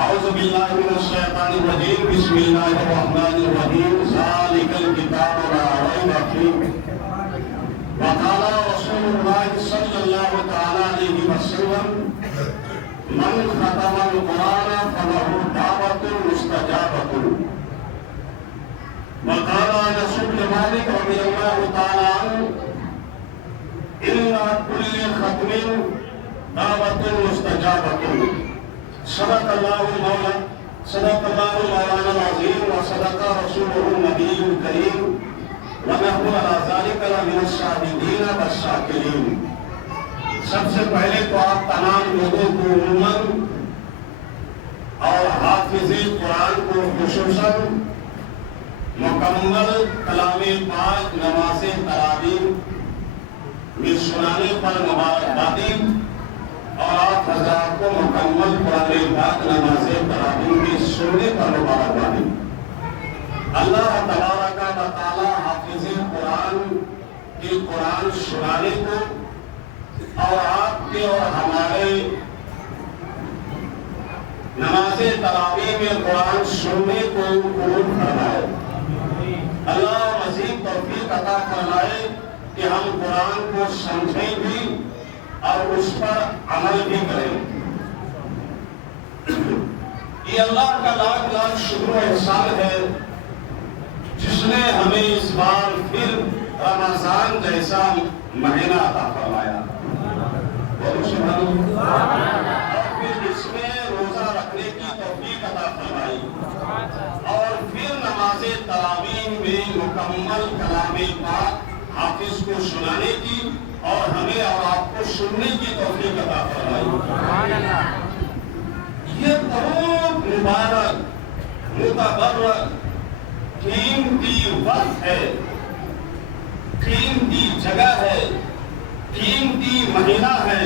أعوذ بالله من الشيطان الرجيم بسم الله الرحمن الرحيم ذلك الكتاب لا ريب فيه وقال رسول الله صلى الله تعالى عليه وسلم من ختم القرآن فله دعوة مستجابة وقال أنس بن مالك رضي الله تعالى عنه إن كل ختم دعوة مستجابة صدق الله مولانا العظيم وصدق رسوله النبي الكريم ونحن على ذلك لمن الشاهدين والشاکرین۔ سب سے پہلے تو آپ تمام لوگوں کو عموماً اور حافظ قرآن کو خصوصاً مکمل کلام پاک نماز تراویح میں سنانے پر مبارکبادی اور آپ حضرات کو مکمل قرآن پاک نماز تراویح میں سننے پر مبارکبادی۔ اللہ تبارک و تعالی حافظ قرآن کے قرآن سنانے کو اور آپ کے اور ہمارے نماز تراویح میں قرآن سننے کو قبول فرمائے۔ اللہ مزید توفیق عطا فرمائے کہ ہم قرآن کو سمجھیں بھی اور اس پر عمل بھی کریں۔ یہ اللہ کا لاکھ لاکھ شکر و احسان ہے جس نے ہمیں اس بار پھر رمضان جیسا مہینہ عطا فرمایا اور پھر اس میں روزہ رکھنے کی توفیق عطا فرمائی اور پھر نماز تراویح میں مکمل کلام پاک حافظ کو سنانے کی اور ہمیں اور آپ کو سننے کی توفیق عطا فرمائی۔ یہ بہت مبارک متبرک قیمتی وقت ہے، قیمتی جگہ ہے، قیمتی مہینہ ہے۔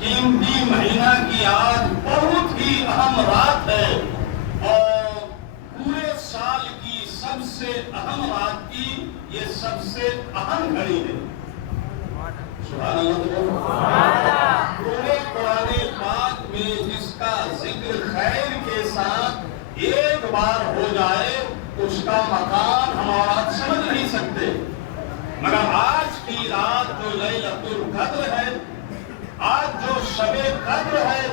قیمتی مہینہ کی آج بہت ہی اہم رات ہے اور پورے سال کی سب سے اہم رات کی یہ سب سے اہم گھڑی ہے۔ سبحان اللہ۔ پورے قرآن پاک میں جس کا ذکر خیر کے ساتھ ایک بار ہو جائے اس کا مقام ہمارا سمجھ نہیں سکتے، مگر آج کی رات جو لیلۃ القدر ہے، آج جو شب قدر ہے،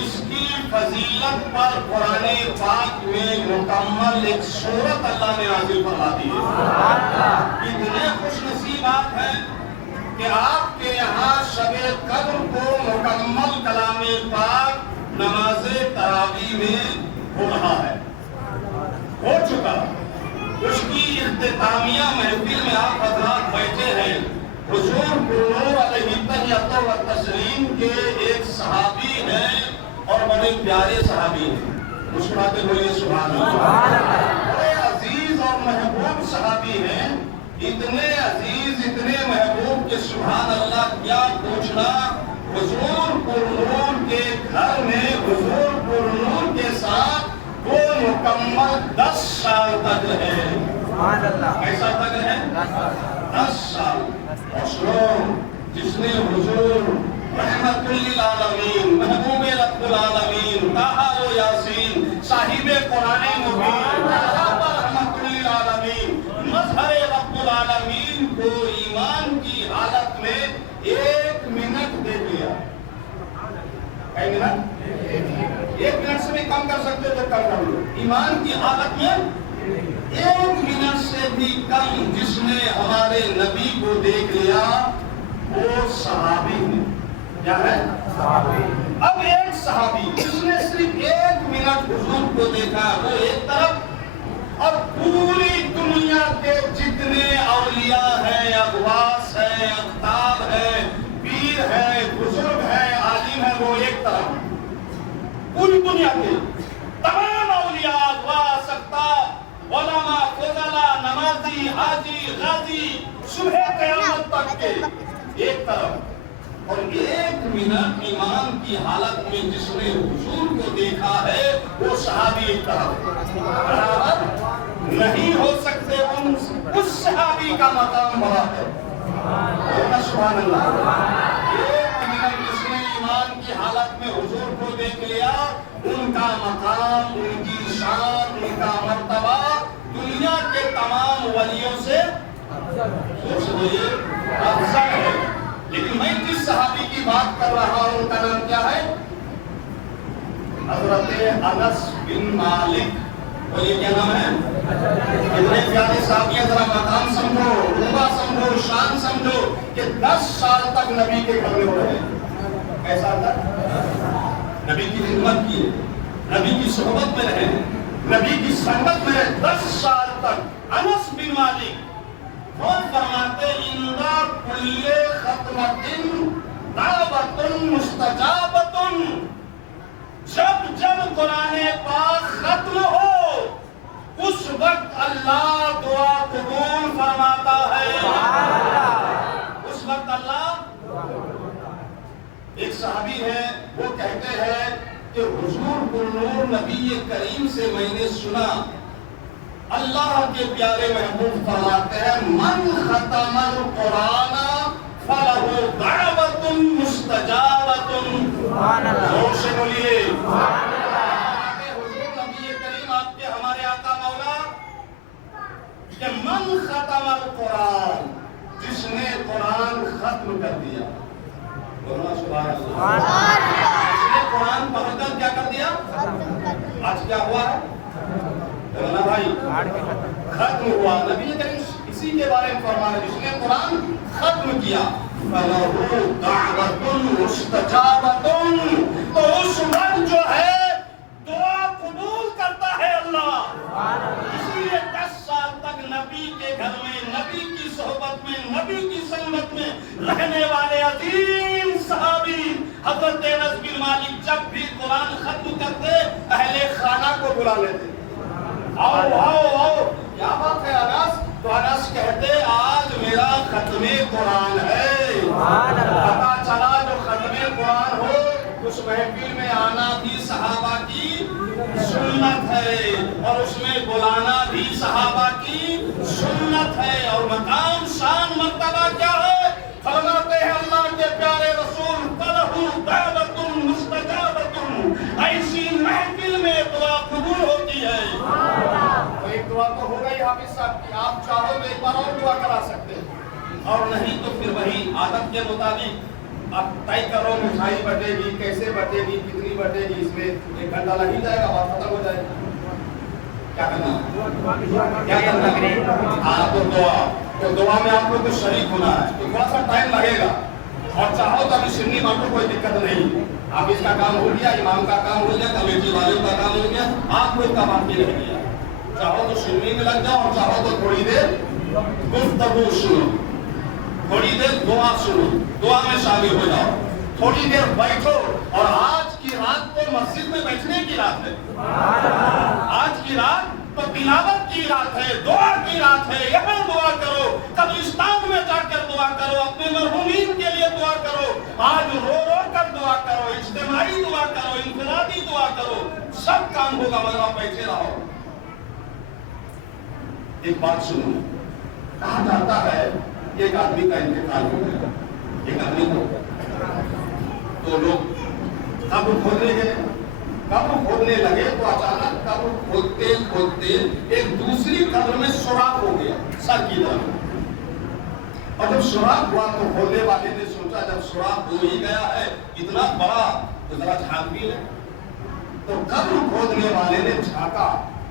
اس کی فضیلت پر قرآن پاک میں مکمل ایک سورت اللہ نے نازل فرما دی ہے۔ اتنے خوش نصیبات ہیں کہ آپ کے یہاں شب قدر کو مکمل کلام پاک نماز تراویح میں ہو رہا ہے، ہو چکا۔ اس کی اختتامیہ محفل میں آپ حضرات بیٹھے ہیں۔ حضور نور علیہ التحیۃ و تسلیم کے ایک صحابی ہیں اور بڑے پیارے صحابی ہیں، مسکراتے ہوئے سبحان اللہ۔ بڑے عزیز اور محبوب صحابی ہیں، اتنے عزیز اتنے محبوب کہ سبحان اللہ کیا پوچھنا۔ حضور نور کے گھر میں حضور نور کے ساتھ وہ مکمل 10 سال تک رہے۔ کیسا تک رہے؟ 10 سال۔ اور سنو، جس نے حضور رحمت للعالمین محبوب رب العالمین طٰہٰ و یاسین صاحب قرآن مبین رحمت للعالمین مظہر رب العالمین کو ایمان کی حالت میں 1 منٹ دے دیا۔ کئی منٹ؟ 1 منٹ سے بھی کم کر سکتے تو کم کر لو۔ ایمان کی حالت میں 1 منٹ سے بھی کم جس نے ہمارے نبی کو دیکھ لیا وہ صحابی ہے۔ کیا ہے؟ اب ایک صحابی جس نے صرف 1 منٹ حضور کو دیکھا وہ ایک طرف، اور پوری دنیا کے جتنے اولیاء ہیں، اغواث ہیں، اقطاب ہیں، پیر ہیں، بزرگ ہیں، عالم ہیں، وہ ایک طرف۔ پوری دنیا کے تمام اولیاء، اغواث، اقطاب، علماء، فضلاء، نمازی، حاجی، غازی، صبح قیامت تک کے ایک طرف، اور 1 منٹ ایمان کی حالت میں جس نے حضور کو دیکھا ہے وہ صحابی ایک طرف۔ برابر نہیں ہو سکتے، اس صحابی کا مقام بڑا ہے۔ سبحان اللہ۔ 1 منٹ جس نے ایمان کی حالت میں حضور کو دیکھ لیا، ان کا مقام، ان کی شان، ان کا مرتبہ دنیا کے تمام ولیوں سے افضل ہے۔ لیکن میں جس صحابی کی بات کر رہا ہوں ان کا نام کیا ہے؟ حضرت انس بن مالک۔ اور یہ کیا نام ہے؟ اتنے پیارے صحابی ہیں، ذرا مقام سمجھو، رتبہ سمجھو، شان سمجھو کہ 10 سال تک نبی کے گھر میں ہو رہے ہیں۔ کیسا تک؟ نبی کی خدمت کی، نبی کی صحبت میں رہے، نبی کی سنگت میں رہے 10 سال تک۔ انس بن مالک وہ فرماتے اندہ کل ختمت دعوت مستجابت، جب قرآن پاک ختم ہو اس وقت اللہ دعا قبول فرماتا ہے۔ اس وقت اللہ، ایک صحابی ہے وہ کہتے ہیں کہ حضور النور نبی کریم سے میں نے سنا، اللہ کے پیارے محبوب فرماتے ہیں من ختم القرآن فلہ دعوت مستجابت۔ زور سے بولیے حضور نبی کریم آپ کے ہمارے آقا مولا کہ من ختم القرآن، جس نے قرآن ختم کر دیا۔ سبحان اللہ۔ جس نے قرآن پڑھ کر کیا کر دیا؟ آج کیا ہوا ہے بھائی؟ ختم ہوا۔ نبی کریم اسی کے بارے میں فرمایا جس نے قرآن ختم کیا فَلَهُ دَعْوَةٌ مُسْتَجَابَةٌ، تو اس وقت جو ہے دعا قبول کرتا ہے اللہ۔ اس لیے 10 سال تک نبی کے گھر میں، نبی کی صحبت میں، نبی کی سنگت میں رہنے والے عظیم صحابی حضرت انس بن مالک جب بھی قرآن ختم کرتے اہل خانہ کو بلا لیتے، آؤ آؤ آؤ، کیا بات ہے انس؟ تو انس کہتے آج میرا ختم قرآن ہے۔ پتا چلا جو ختم قرآن ہو اس محفل میں آنا بھی صحابہ کی سنت ہے، اور اس میں بلانا بھی صحابہ کی سنت ہے۔ اور مقام، شان، مرتبہ کیا ہے؟ فرماتے ہیں اللہ کے پیارے رسول فَلَهُ دَعْوَةٌ مُسْتَجَابَةٌ، ایسی محفل میں دعا قبول ہوتی ہے۔ تو ایک دعا تو ہو گئی حافظ صاحب کی، آپ چاہو تو ایک بار اور دعا کرا سکتے ہیں، اور نہیں تو پھر وہی عادت کے مطابق آپ طے کرو مٹھائی بٹے گی، کیسے بٹے گی، کتنی بٹے گی، اس میں 1 گھنٹہ لگ ہی جائے گا، بات ختم ہو جائے گی۔ کیا کرنا؟ کیا کرنا؟ ہاں تو دعا میں آپ کو کچھ شریک ہونا ہے تو تھوڑا سا ٹائم لگے گا، اور چاہو تو ابھی سنی بانٹو، کوئی دقت نہیں۔ آپ اس کا کام ہو گیا، امام کا کام ہو گیا، کمیٹی والوں کا کام ہو گیا، آپ لوگ کا باقی رہ گیا۔ چاہو تو سننے میں لگ جاؤ، اور چاہو تو تھوڑی دیر گفتگو سنو، تھوڑی دیر دعا سنو، دعا میں شامل ہو جاؤ، تھوڑی دیر بیٹھو۔ اور آج کی رات تو مسجد میں بیٹھنے کی رات ہے، آج کی رات تو تلاوت کی رات ہے، دعا کی رات ہے۔ یہاں دعا کرو، قبرستان میں جا کر دعا کرو، اپنے مرحومین کے لیے دعا کرو، آج رو رو کر دعا کرو، اجتماعی دعا کرو، انفرادی دعا کرو، سب کام ہوگا مگر آپ بیٹھے رہو۔ ایک بات سنو، کہا جاتا ہے ایک آدمی کا انتقال ہو گیا، ایک آدمی کو، تو لوگ قبر کھودنے گئے، قبر کھودنے لگے تو اچانک قبر کھودتے کھودتے ایک دوسری قبر میں سوراخ ہو گیا سر کی طرف، اور جب سوراخ ہوا تو کھودنے والے نے سوچا جب سوراخ ہو ہی گیا ہے اتنا بڑا تو ذرا جھانک بھی لے، تو قبر کھودنے والے نے جھانکا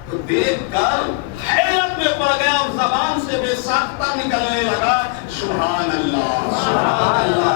تو دیکھ کر حیرت میں پڑ گیا، اور زبان سے بے ساختہ نکلنے لگا سبحان اللہ سبحان اللہ۔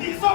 300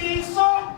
300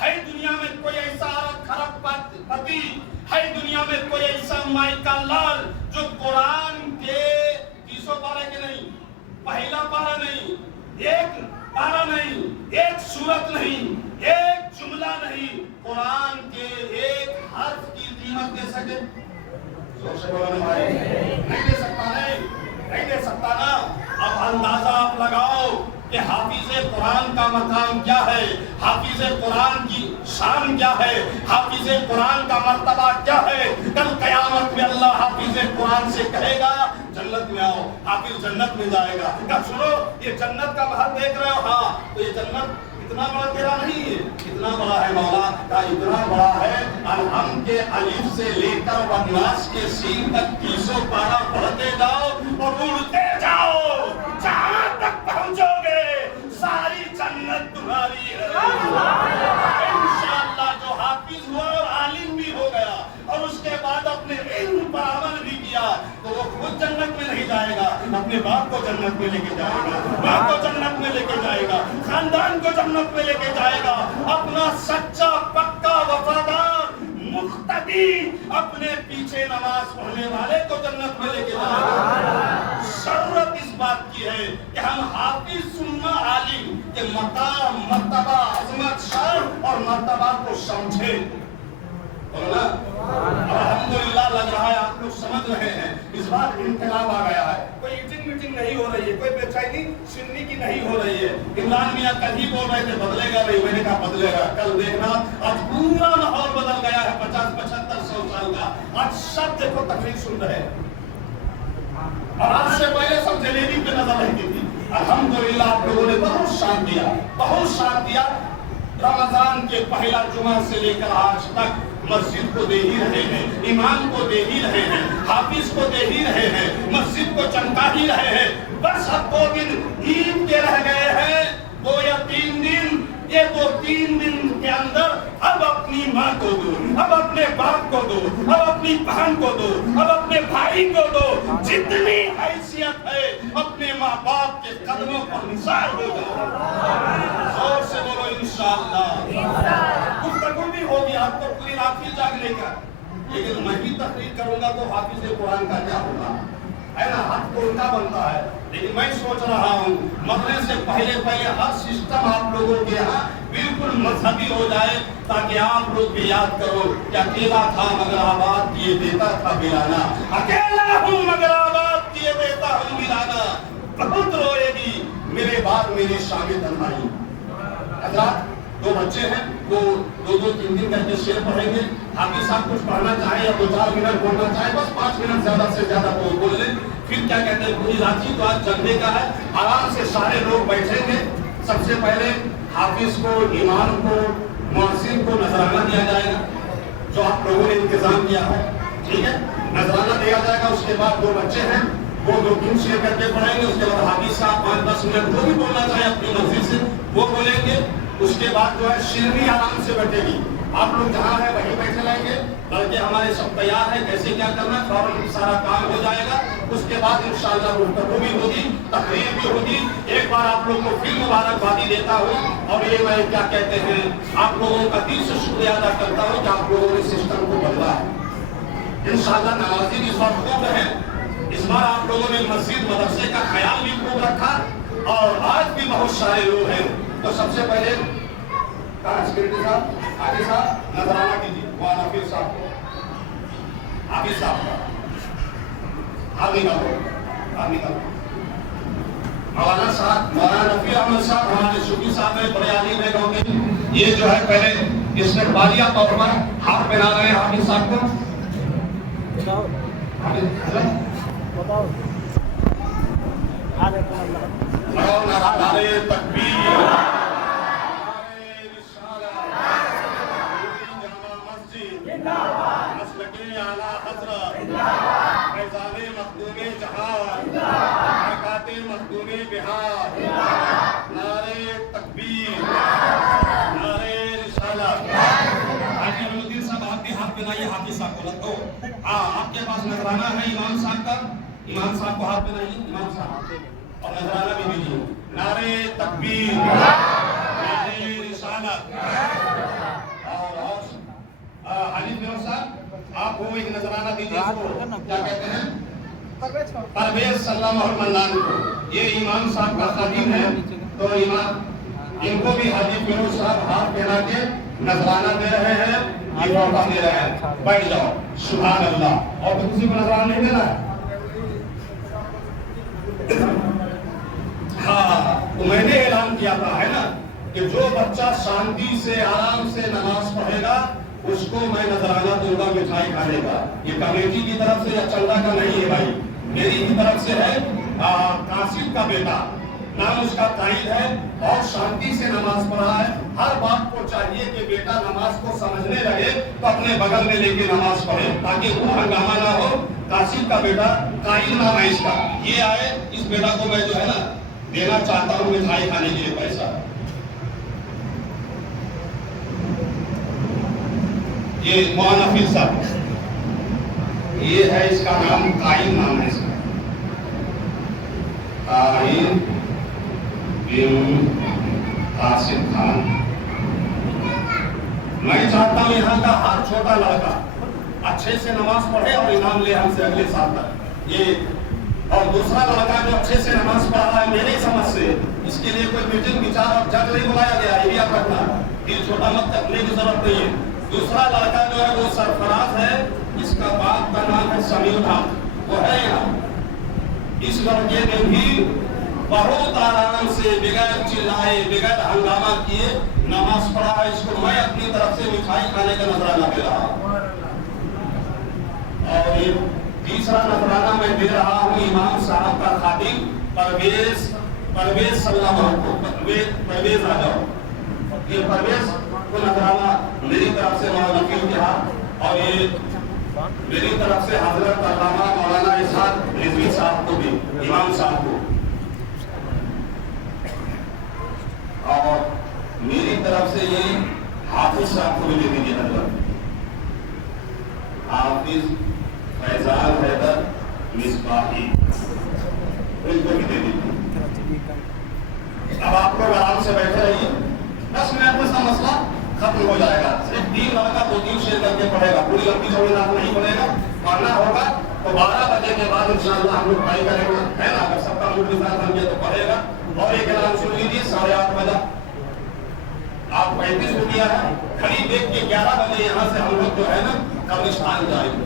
ہے دنیا میں کوئی ایسا عرب خرب پتی، ہے دنیا میں کوئی ایسا مائکا لال جو قرآن کے 300 پارے کے نہیں، پہلا پارا نہیں، ایک پارا نہیں، ایک سورت نہیں، ایک جملہ نہیں، قرآن کے ایک حرف کی قیمت دے سکے؟ زور سے بولو نا بھائی، نہیں دے سکتا، نہیں دے سکتا نا۔ اب اندازہ آپ لگاؤ کہ حافظ قرآن کا مقام کیا ہے، حافظ قرآن کی شان کیا ہے، حافظ قرآن کا مرتبہ کیا ہے۔ کل قیامت میں اللہ حافظ قرآن سے کہے گا جنت میں آؤ، حافظ جنت میں جائے گا، کہا سنو یہ جنت کا محل دیکھ رہے ہو، ہاں تو یہ جنت اتنا بڑا تیرا نہیں ہے، اتنا بڑا ہے مولا، کہا اتنا بڑا ہے الحم کے الف سے لے کر والناس کے سین تک 300 پارا پڑھتے جاؤ اور اڑتے جاؤ، جہاں تک پہنچو گے ساری جنت تمہاری ہے۔ انشاءاللہ جو حافظ ہوا اور عالم بھی ہو گیا اور اس کے بعد اپنے علم پر عمل بھی کیا تو وہ خود جنت میں نہیں جائے گا، اپنے باپ کو جنت میں لے کے جائے گا، باپ کو جنت میں لے کے جائے گا، خاندان کو جنت میں لے کے جائے گا، اپنا سچا پکا وفادار مقتدی اپنے پیچھے نماز پڑھنے والے کو جنت میں لے کے جائے گا۔ ضرورت اس بات کی ہے کہ ہم حافظ ثم عالم کے مقام، مرتبہ، عظمت، شان اور مرتبہ کو سمجھیں۔ الحمدللہ لگ رہا ہے آپ لوگ سمجھ رہے ہیں، اس بار انقلاب آ گیا ہے، کوئی میٹنگ نہیں ہو رہی ہے، کوئی بے چینی سننے کی نہیں ہو رہی ہے۔ عمران میاں کل ہی بول رہے تھے بدلے گا نہیں، میں نے کہا بدلے گا، کل دیکھنا آج پورا ماحول بدل گیا ہے، 50-75-100 سال کا، آج سب دیکھو تقریر سن رہے ہیں اور آج سے پہلے سب جلیبی پہ نظر رہتی تھی۔ الحمدللہ آپ لوگوں نے بہت ساتھ دیا، بہت ساتھ دیا۔ رمضان کے پہلا جمعہ سے لے کر آج تک مسجد کو دے ہی رہے ہیں، امام کو دے ہی رہے ہیں، حافظ کو دے ہی رہے ہیں، مسجد کو چمکا ہی رہے ہیں۔ بس اب 2 دن عید کے رہ گئے ہیں، 2 یا 3 دن، یہ 2-3 دن کے اندر اب اپنی ماں کو دو، اب اپنے باپ کو دو، اب اپنی بہن کو دو، اب اپنے بھائی کو دو، جتنی حیثیت ہے اپنے ماں باپ کے قدموں پر نثار ہو جاؤ۔ زور سے بولو انشاءاللہ۔ گفتگو بھی ہوگی، آپ کو پوری رات ہی جاگنے کا، لیکن میں بھی تقریر کروں گا تو حافظ قرآن کا کیا ہوگا، ہے نا، حق تو ان کا بنتا ہے۔ لیکن میں سوچ رہا ہوں مرنے سے پہلے ہر سسٹم آپ لوگوں کے یہاں بالکل مذہبی ہو جائے تاکہ آپ لوگ بھی یاد کرو کہ اکیلا تھا مگر آباد کیے دیتا تھا بیرانا، اکیلا ہوں مگر آباد کیے دیتا ہوں بیرانا، بہت روئے گی میرے بعد میری شام تنہائی۔ حضرات 2 بچے ہیں، وہ 2-3 دن کر کے شعر پڑھیں گے، حافظ صاحب کچھ پڑھنا چاہیں یا 2-4 منٹ بولنا چاہیں، بس 5 منٹ زیادہ سے زیادہ بول لیں، پھر کیا کہتے ہیں پوری رات تو آج جگنے کا ہے، آرام سے سارے لوگ بیٹھیں گے۔ سب سے پہلے حافظ کو، امام کو، مؤذن کو نذرانہ دیا جائے گا جو آپ لوگوں نے انتظام کیا ہے، ٹھیک ہے، نذرانہ دیا جائے گا۔ اس کے بعد 2 بچے ہیں، وہ 2-3 شعر کر کے پڑھیں گے، اس کے بعد حافظ صاحب 5-10 منٹ جو بھی بولنا چاہیں اپنی مرضی سے وہ بولیں گے۔ اس کے بعد جو ہے شیرنی آرام سے بیٹھے گی، آپ لوگ جہاں ہیں وہیں بیٹھے رہیں گے، بلکہ ہمارے سب تیار ہیں کیسے کیا کرنا ہے، فوراً سارا کام ہو جائے گا۔ اس کے بعد انشاءاللہ گفتگو بھی ہوگی، تقریر بھی ہوگی۔ ایک بار آپ لوگوں کو پھر مبارکبادی دیتا ہوں اور یہ میں کیا کہتے ہیں آپ لوگوں کا دل سے شکریہ ادا کرتا ہوں کہ آپ لوگوں نے سسٹم کو بدلا ہے۔ انشاءاللہ نمازی بھی سب خوب ہیں، اس بار آپ لوگوں نے مسجد مدرسے کا خیال بھی خوب رکھا اور آج بھی بہت سارے لوگ ہیں۔ تو سب سے پہلے سیکرٹری صاحب، حافظ صاحب نذرانہ کیجیے، وہاں حافظ صاحب کو، حافظ صاحب کا حامی کا مولانا صاحب، مولانا رفیع احمد صاحب ہمارے شفیع صاحب ہیں، بڑے عالم ہیں گاؤں کے، یہ جو ہے پہلے اس میں بالیہ طور پر ہاتھ پہنا رہے ہیں حافظ صاحب کو۔ نعرہ تکبیر، حافظ صاحب کو رکھو، آپ کے پاس نذرانہ ہے امام صاحب کا، امام صاحب کو ہاتھ پہنائیے، امام صاحب اور نذرانہ بھی دیجیے۔ نعرہ تکبیر، نعرہ رسالت۔ کو ایک نذرانہ دیجیے اس کو کیا کہتے ہیں پرویز صلی اللہ علیہ کو. یہ امام صاحب کا خادم ہے تو امام ان کو بھی حاجی فیروز صاحب ہاتھ پہنا کے نذرانہ دے رہے ہیں. یہ موقع دے رہے ہیں. بیٹھ جاؤ. سبحان اللہ. اور کسی کو نذرانہ نہیں دینا ہے. ہاں میں نے اعلان کیا تھا ہے نا کہ جو بچہ شانتی سے آرام سے نماز پڑھے گا اس کو میں نذرانہ دوں گا مٹھائی کھانے کا. یہ کمیٹی کی طرف سے یا چندہ کا نہیں ہے بھائی, میری ہی طرف سے ہے. قاسم کا بیٹا نام اس کا تائید ہے اور شانتی سے نماز پڑھا ہے. ہر باپ کو چاہیے کہ بیٹا نماز کو سمجھنے لگے تو اپنے بغل میں لے کے نماز پڑھے تاکہ وہ ہنگامہ نہ ہو. قاسم کا بیٹا تائید نام ہے اس کا. یہ آئے اس بیٹا کو میں جو ہے نا دینا چاہتا ہوں مٹھائی کھانے کے لیے پیسہ. یہ مولانا صاحب, یہ ہے اس کا نام, قائم نام ہے اس کا, قائم بن قاسم خان. میں چاہتا ہوں یہاں کا ہر چھوٹا لڑکا اچھے سے نماز پڑھے اور انعام لے ہم سے اگلے سال تک. یہ اور دوسرا لڑکا جو اچھے سے نماز پڑھ رہا ہے میری سمجھ سے اس کے لیے کوئی میٹنگ وچار اور جج نہیں بلایا گیا. یہ بھی آپ رکھنا, دل چھوٹا مت کرنے کی ضرورت نہیں ہے. دوسرا لڑکا جو ہے وہ سرفراز ہے, اس کا باپ کا نام ہے سمیع الحق, وہ ہے یہاں. اس لڑکے نے بھی بہت آرام سے بغیر چلائے بغیر ہنگامہ کیے نماز پڑھا ہے. اس کو میں اپنی طرف سے مٹھائی کھانے کا نذرانہ دے رہا ہوں. اور یہ تیسرا نذرانہ میں دے رہا ہوں امام صاحب کا خادم پرویز صلی اللہ علیہ وسلم. پرویز آ جاؤ. یہ پرویز کو نذرانہ میری طرف سے مولانا وکیل کے ہاتھ اور یہ میری طرف سے حضرت علامہ مولانا اسحاق رضوی صاحب کو بھی, امام صاحب کو, اور میری طرف سے یہ حافظ صاحب کو بھی دے دیجیے. حضرت حافظ فیضان حیدر مصباحی ان کو بھی دے دیجیے. اب آپ لوگ آرام سے بیٹھے رہیے, 10 منٹ میں سا مسئلہ ختم ہو جائے گا. صرف 3 لڑکا 2-3 شیئر کر کے پڑھے گا, پوری لمبی چوڑی رات نہیں پڑھے گا. پڑھنا ہوگا تو 12 بجے کے بعد انشاءاللہ ہم لوگ پڑھائی کریں گے, ہے نا. اگر سب کا موڈ مزاج بن گیا تو پڑھے گا. اور ایک اعلان سن لیجیے, 8:30 بجے آپ 35 ہو گیا ہے, کھڑی دیکھ کے 11 بجے یہاں سے ہم لوگ جو ہے نا قبرستان جائیں گے.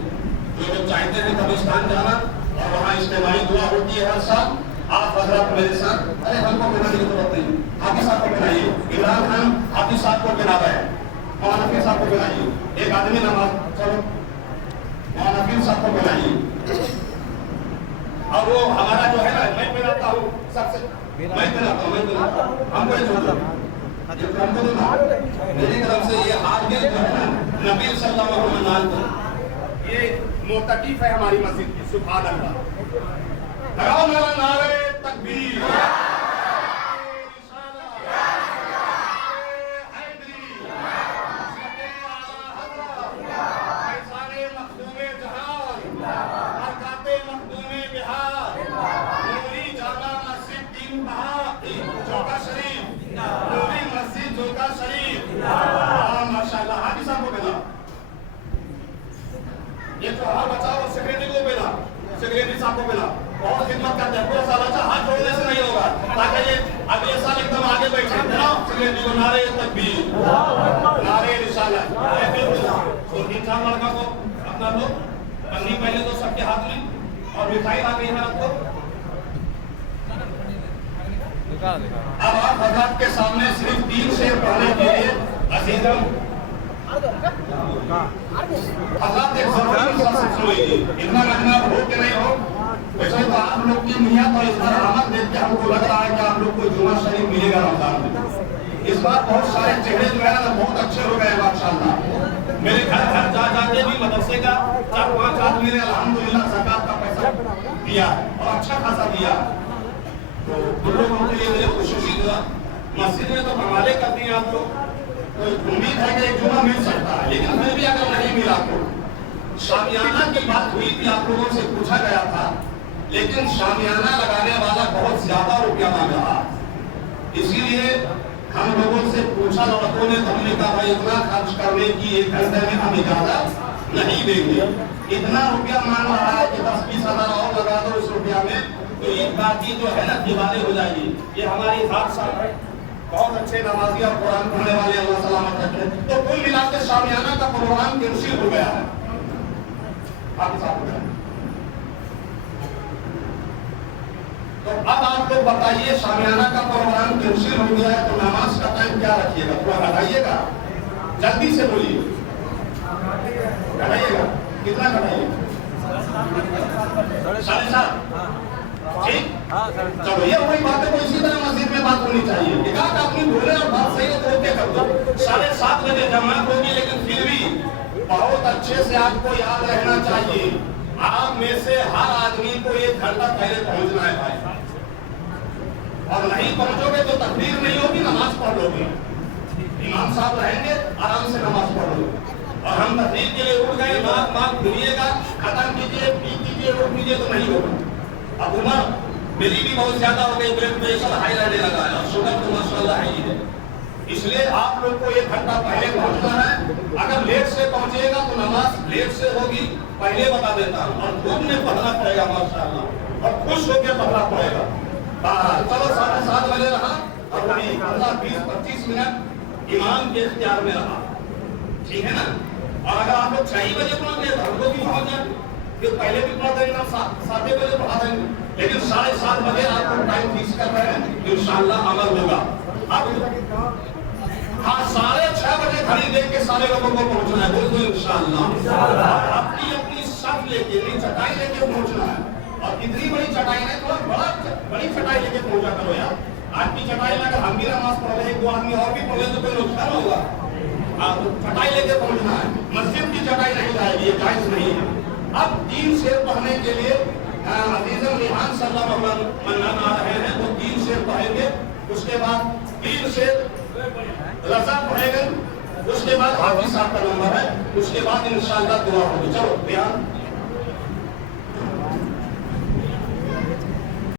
جو لوگ چاہتے ہیں قبرستان جانا اور وہاں اجتماعی دعا ہوتی ہے ہر سال, آپ حضرات میرے ساتھ, ارے ہم کو پہنانے کی ضرورت نہیں, حافظ صاحب کو پہنائیے. عمران خان حافظ صاحب کو پہنا رہے ہیں, مولانا حفیظ صاحب کو پہنائیے. ایک آدمی نماز, چلو مولانا حفیظ صاحب کو پہنائیے. اور وہ ہمارا جو ہے نا میں پہناتا ہوں سب سے, میں پہناتا ہوں, ہم کو چھوڑ دو, میری طرف سے یہ حافظ جو ہے نا نبی صلی اللہ علیہ وسلم, یہ معتکف ہے ہماری مسجد کی. سبحان اللہ. لگاؤ میرا نعرے تکبیر. یہ تو ہر بچاؤ سیکریٹری کو ملا, سیکریٹری صاحب کو ملا, بہت خدمت کرتے ہیں. پورا سال اچھا ہاتھ چھوڑنے سے نہیں ہوگا تاکہ یہ اگلے سال ایک دم آگے بیٹھے. سیکریٹری کو نعرے تکبیر, نعرے رسالت. اور 3-4 لڑکا کو اپنا لو پنی پہلے تو سب کے ہاتھ میں اور مٹھائی لا کے یہاں رکھو. اب آپ حضرات کے سامنے صرف 3 شعر پڑھنے کے لیے عزیزم حضرات ایک ضروری سن لیجیے. اتنا لگنا ہو کہ نہیں ہو, ویسے تو آپ لوگ کی نیت اور اس طرح رحمت دیکھ کے ہم کو لگ رہا ہے کہ آپ لوگ کو جمعہ شریف ملے گا رمضان میں. اس بار بہت سارے چہرے جو ہے نا بہت اچھے ہو گئے ماشاءاللہ. میرے گھر جا کے بھی مدرسے کا 4-5 آدمی نے الحمدللہ زکات کا پیسہ دیا اور اچھا خاصا دیا. تو ان لوگوں کے لیے میرے خصوصی دعا. مسجد میں تو کمالے کرتی ہیں آپ لوگ, تو امید ہے کہ ایک جمعہ مل سکتا ہے, لیکن ہمیں بھی اگر نہیں ملا تو شامیانہ کی بات ہوئی تھی, آپ لوگوں سے پوچھا گیا تھا, لیکن شامیانہ لگانے والا بہت زیادہ روپیہ مانگ رہا. اسی لیے ہم لوگوں سے پوچھا لڑکوں نے, تو ہم نے کہا بھائی اتنا خرچ کرنے کی ایک گھنٹے میں ہم اجازت نہیں دیں گے. اتنا روپیہ مانگ رہا ہے کہ 10-20 ہزار اور لگا دو اس روپیہ میں تو یہ باقی جو ہے نا دیواریں ہو جائے گی. یہ ہماری ذات صاحب ہے, بہت اچھے نمازی اور قرآن پڑھنے والے, اللہ سلامت رکھے. تو کل ملا کے شامیانہ کا پروگرام کینسل ہو گیا ہے. آپ صاحب ہو گیا. تو اب آپ لوگ بتائیے, شامیانہ کا پروگرام کینسل ہو گیا ہے تو نماز کا ٹائم کیا رکھیے گا؟ تھوڑا بتائیے گا, جلدی سے بولیے. گھٹائیے گا, کتنا گھٹائیے گا؟ 7:30. ٹھیک, چلو یہ وہی بات ہے, اسی طرح مسجد میں بات ہونی چاہیے. ایک آدمی بولے اور بات صحیح ہے تو اوکے کر دو. 7:30 بجے جماعت ہوگی, لیکن پھر بھی بہت اچھے سے آپ کو یاد رہنا چاہیے, آپ میں سے ہر آدمی کو 1 گھنٹہ پہلے پہنچنا ہے بھائی. اور نہیں پہنچو گے تو تکبیر نہیں ہوگی, نماز پڑھ لو گے. امام صاحب رہیں گے, آرام سے نماز پڑھ لو. اور ہم تقریر کے لیے اٹھ گئے, مات بھولیے گا, ختم کیجیے, پی کیجیے, اٹھ کیجیے تو نہیں ہوگا. اب عمر میری بھی بہت زیادہ ہو گئی, بلڈ پریشر ہائی رہنے لگا ہے, شوگر تو ماشاءاللہ ہائی ہے. اس لیے آپ لوگ کو 1 گھنٹہ پہلے پہنچنا ہے. اگر لیٹ سے پہنچے گا تو نماز لیٹ سے ہوگی, پہلے بتا دیتا ہوں. اور خود میں پڑھنا پڑے گا ماشاءاللہ, اور خوش ہو کے پڑھنا پڑے گا. چلو 7:30 بجے رہا, اور 15-20-25 منٹ امام کے اختیار میں رہا, ٹھیک ہے نا. اور اگر آپ لوگ 6 بجے پہنچ گئے تو ہم لوگ بھی پہنچ جائیں, پھر پہلے بھی پڑھا دیں گے, 7 بجے پڑھا دیں گے. لیکن 7:30 بجے آپ کو ٹائم فکس کر رہے ہیں, انشاءاللہ عمل ہوگا. اب ہاں 6:30 بجے گھڑی دیکھ کے سارے لوگوں کو پہنچنا ہے, بول دو انشاءاللہ. اپنی اپنی صف لے کے, چٹائی لے کے پہنچنا ہے. اور اتنی بڑی چٹائی نہیں, تھوڑا بڑی چٹائی لے کے پہنچا کرو یار. آج کی چٹائی میں اگر ہم بھی نماز پڑھ رہے ہیں, 2 آدمی اور بھی پڑھ رہے تو کوئی نقصان ہوگا. چٹائی لے کے پہنچنا ہے, مسجد کی چٹائی نہیں جائے گی, یہ جائز نہیں ہے. اب 3 شعر پڑھنے کے لیے عزیزم ریحان صلی اللہ علیہ وسلم منان آ رہے ہیں, وہ 3 شعر پڑھیں گے. اس کے بعد 3 شعر رضا پڑھیں گے, اس کے بعد حافظ صاحب کا نمبر ہے, اس کے بعد انشاءاللہ دعا ہوگی. چلو ریحان.